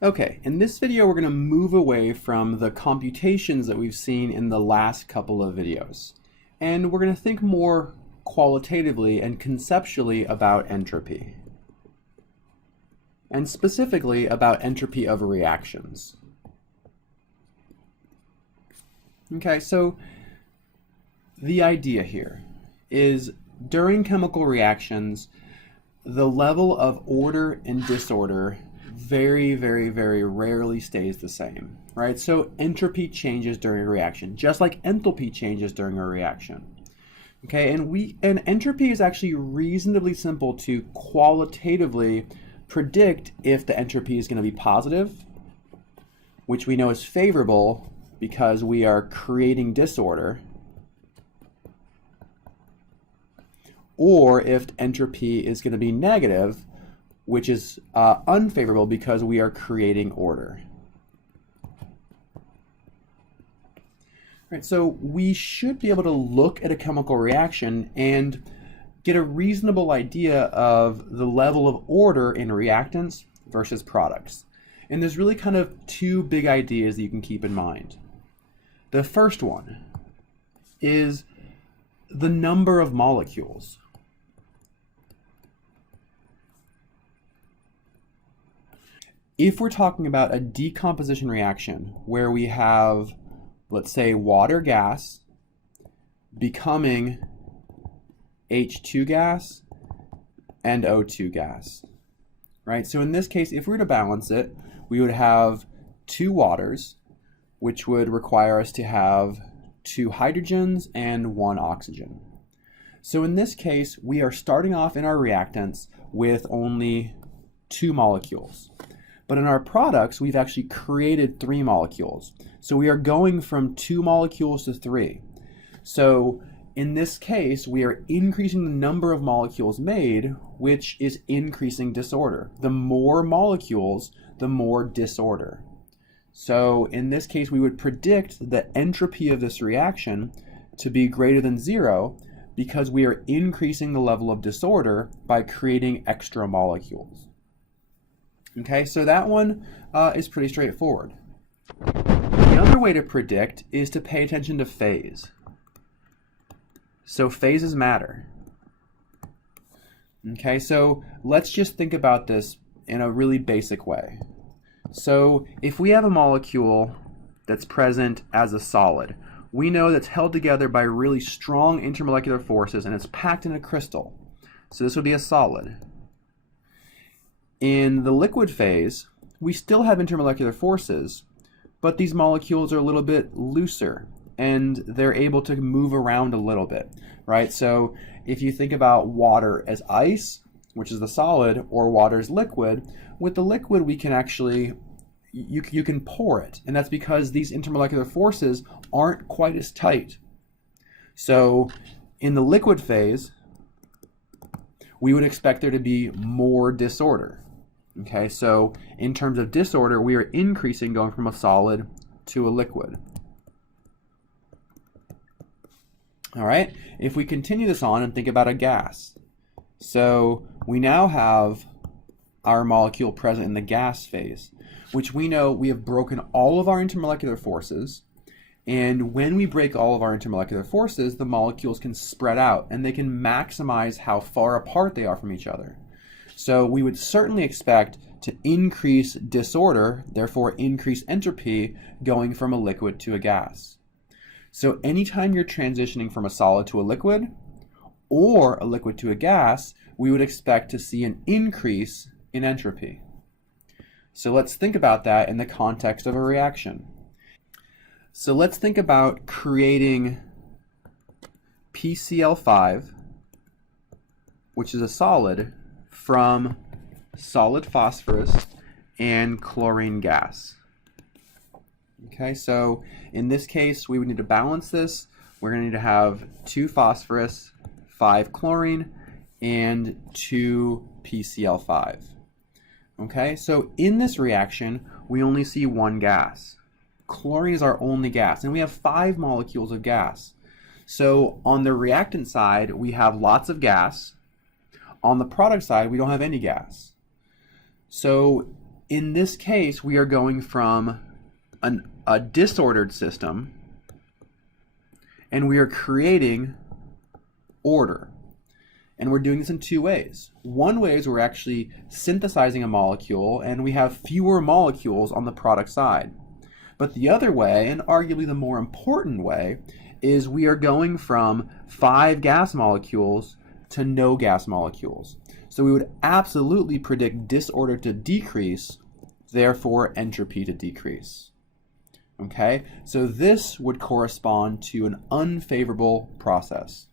Okay, in this video we're going to move away from the computations that we've seen in the last couple of videos. And we're going to think more qualitatively and conceptually about entropy. And specifically about entropy of reactions. Okay, so the idea here is during chemical reactions, the level of order and disorder very rarely stays the same, right? So entropy changes during a reaction, just like enthalpy changes during a reaction. Okay, and entropy is actually reasonably simple to qualitatively predict if the entropy is going to be positive, which we know is favorable because we are creating disorder, or if entropy is going to be negative, which is unfavorable because we are creating order. Right, so we should be able to look at a chemical reaction and get a reasonable idea of the level of order in reactants versus products. And there's really kind of two big ideas that you can keep in mind. The first one is the number of molecules. If we're talking about a decomposition reaction where we have, let's say, water gas becoming H2 gas and O2 gas, right? So in this case, if we were to balance it, we would have two waters, which would require us to have two hydrogens and one oxygen. So in this case, we are starting off in our reactants with only two molecules. But in our products, we've actually created three molecules. So we are going from two molecules to three. So in this case, we are increasing the number of molecules made, which is increasing disorder. The more molecules, the more disorder. So in this case, we would predict the entropy of this reaction to be greater than 0 because we are increasing the level of disorder by creating extra molecules. Okay, so that one is pretty straightforward. The other way to predict is to pay attention to phase. So phases matter. Okay, so let's just think about this in a really basic way. So if we have a molecule that's present as a solid, we know that's held together by really strong intermolecular forces and it's packed in a crystal. So this would be a solid. In the liquid phase, we still have intermolecular forces, but these molecules are a little bit looser and they're able to move around a little bit, right? So if you think about water as ice, which is the solid, or water as liquid, with the liquid we can actually, you can pour it, and that's because these intermolecular forces aren't quite as tight. So in the liquid phase, we would expect there to be more disorder. Okay, so in terms of disorder, we are increasing going from a solid to a liquid. All right, if we continue this on and think about a gas. So we now have our molecule present in the gas phase, which we know we have broken all of our intermolecular forces. And when we break all of our intermolecular forces, the molecules can spread out and they can maximize how far apart they are from each other. So we would certainly expect to increase disorder, therefore increase entropy, going from a liquid to a gas. So anytime you're transitioning from a solid to a liquid, or a liquid to a gas, we would expect to see an increase in entropy. So let's think about that in the context of a reaction. So let's think about creating PCl5, which is a solid, from solid phosphorus and chlorine gas. Okay, so in this case, we would need to balance this. We're going to need to have 2 phosphorus, 5 chlorine, and 2 PCl5. Okay, so in this reaction, we only see one gas. Chlorine is our only gas, and we have 5 molecules of gas. So on the reactant side, we have lots of gas. On the product side, we don't have any gas. So In this case, we are going from a disordered system, and we are creating order. And we're doing this in two ways. One way is we're actually synthesizing a molecule, and we have fewer molecules on the product side. But the other way, and arguably the more important way, is we are going from 5 gas molecules to no gas molecules. So we would absolutely predict disorder to decrease, therefore entropy to decrease. Okay, so this would correspond to an unfavorable process.